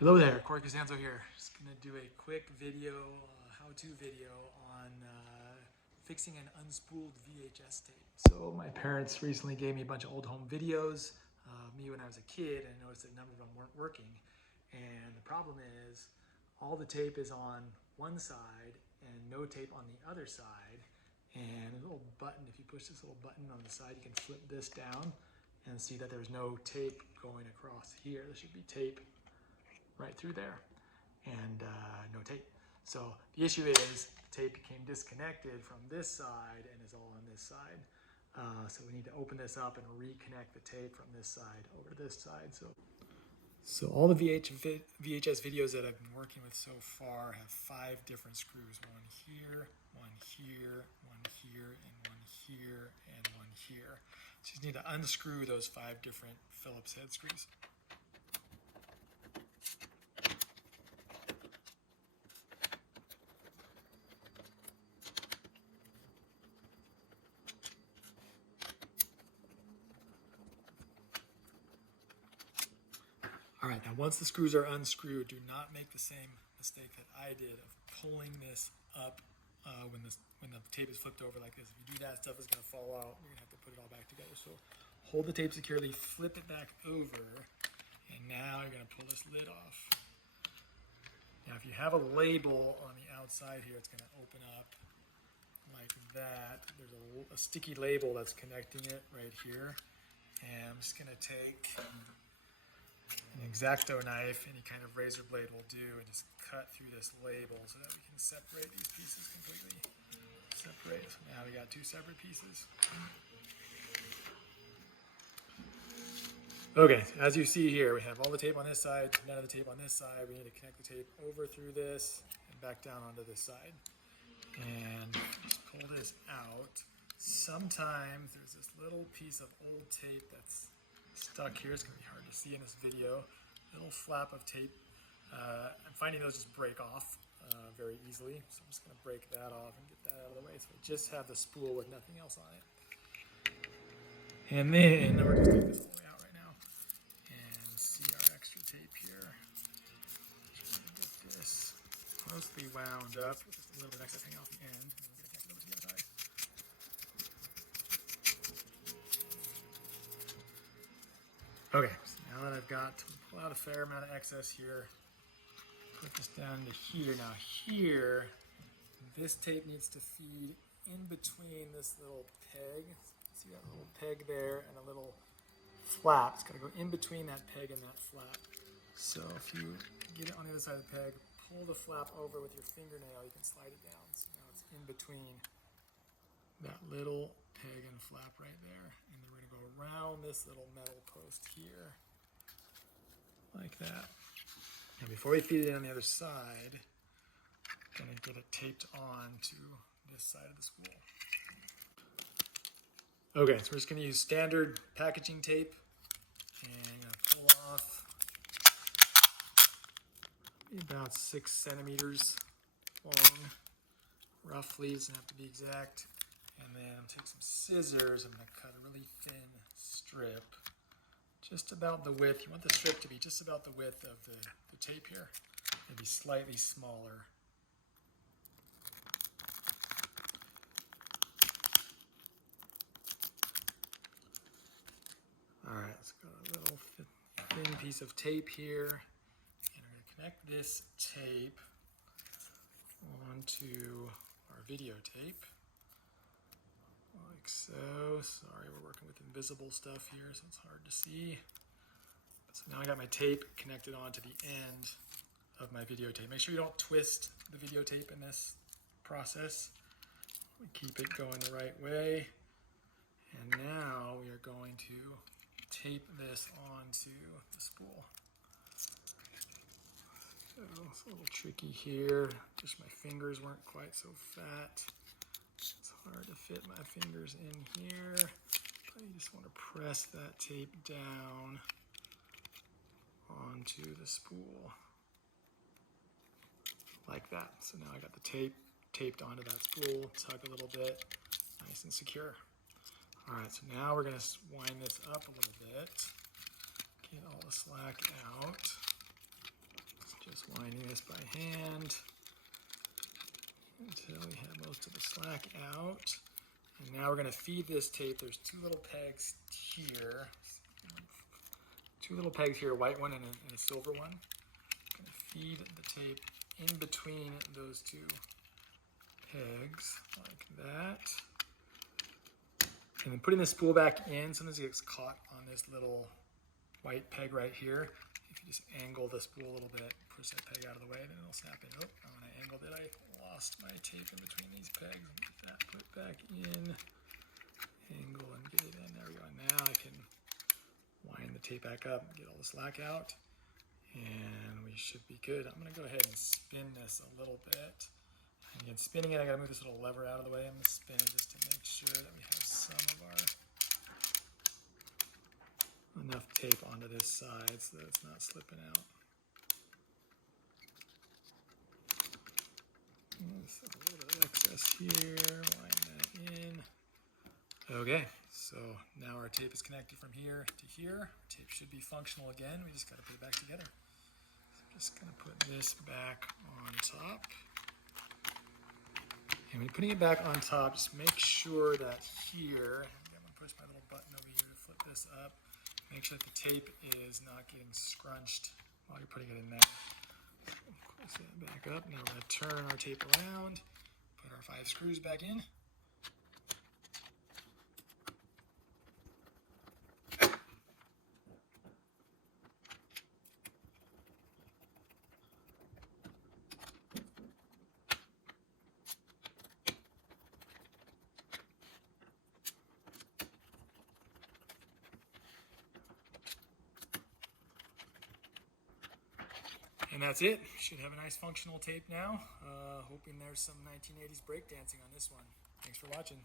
Hello there, Corey Costanzo here. Just gonna do a quick video, how-to video on fixing an unspooled VHS tape. So my parents recently gave me a bunch of old home videos of me when I was a kid, and I noticed that none of them weren't working. And the problem is, all the tape is on one side and no tape on the other side. And a little button, if you push this little button on the side, you can flip this down and see that there's no tape going across here. There should be tape right through there, and no tape. So the issue is the tape became disconnected from this side and is all on this side. So we need to open this up and reconnect the tape from this side over to this side. So all the VHS videos that I've been working with so far have 5 different screws. One here, one here, one here, and one here, and one here. So you just need to unscrew those 5 different Phillips head screws. All right, now once the screws are unscrewed, do not make the same mistake that I did of pulling this up when the tape is flipped over like this. If you do that, stuff is going to fall out. You're going to have to put it all back together. So hold the tape securely, flip it back over, and now you're going to pull this lid off. Now if you have a label on the outside here, it's going to open up like that. There's a sticky label that's connecting it right here. And I'm just going to take an X-Acto knife, any kind of razor blade will do, and just cut through this label so that we can separate these pieces completely. Separate. So now we got 2 separate pieces. Okay, as you see here, we have all the tape on this side, none of the tape on this side. We need to connect the tape over through this and back down onto this side. And just pull this out. Sometimes there's this little piece of old tape that's stuck here. It's going to be hard to see in this video. Little flap of tape. I'm finding those just break off very easily. So I'm just going to break that off and get that out of the way. So we just have the spool with nothing else on it. And then we're just taking this all the way out right now. And see our extra tape here. Trying to get this mostly wound up with just a little bit of excess hanging off the end. And we'll get it connected over to the other side. Okay, so now that I've got pull out a fair amount of excess here, put this down to here. Now here, this tape needs to feed in between this little peg. See that little peg there and a little flap. It's got to go in between that peg and that flap. So if you get it on the other side of the peg, pull the flap over with your fingernail, you can slide it down. So now it's in between that little peg and flap right there. And then we're going to go around this little metal post here, like that. Now before we feed it in on the other side, I'm going to get it taped on to this side of the spool. Okay, so we're just going to use standard packaging tape, and I'm going to pull off about 6 centimeters long, roughly. It doesn't have to be exact. And then I'm take some scissors. I'm going to cut a really thin strip, just about the width. You want the strip to be just about the width of the tape here, maybe slightly smaller. All right, let's got a little thin piece of tape here, and I'm going to connect this tape onto our videotape. Like so. Sorry, we're working with invisible stuff here, so it's hard to see. So now I got my tape connected onto the end of my videotape. Make sure you don't twist the videotape in this process. We keep it going the right way. And now we are going to tape this onto the spool. So it's a little tricky here. Just my fingers weren't quite so fat. It's hard to fit my fingers in here, but you just want to press that tape down onto the spool like that. So now I got the tape taped onto that spool, tug a little bit, nice and secure. All right, so now we're going to wind this up a little bit, get all the slack out. Just winding this by hand until we have most of the slack out. And now we're going to feed this tape. There's two little pegs here. Two little pegs here, a white one and a silver one. I'm going to feed the tape in between those two pegs like that. And then putting the spool back in, sometimes it gets caught on this little white peg right here. If you just angle the spool a little bit, push that peg out of the way, then it'll snap in. Oh, when I angled it, I lost my tape in between these pegs. Get that put back in, angle and get it in. There we go. And now I can wind the tape back up and get all the slack out. And we should be good. I'm gonna go ahead and spin this a little bit. And again, spinning it, I gotta move this little lever out of the way. I'm gonna spin it just to make sure that we have some of our enough tape onto this side so that it's not slipping out. So a little bit of excess here, wind that in. Okay, so now our tape is connected from here to here. Tape should be functional again. We just gotta put it back together. So I'm just gonna put this back on top. And when you're putting it back on top, just make sure that here, I'm gonna push my little button over here to flip this up. Make sure that the tape is not getting scrunched while you're putting it in there. So close that back up. Now we're gonna turn our tape around, put our 5 screws back in. And that's it. Should have a nice functional tape now. Hoping there's some 1980s breakdancing on this one. Thanks for watching.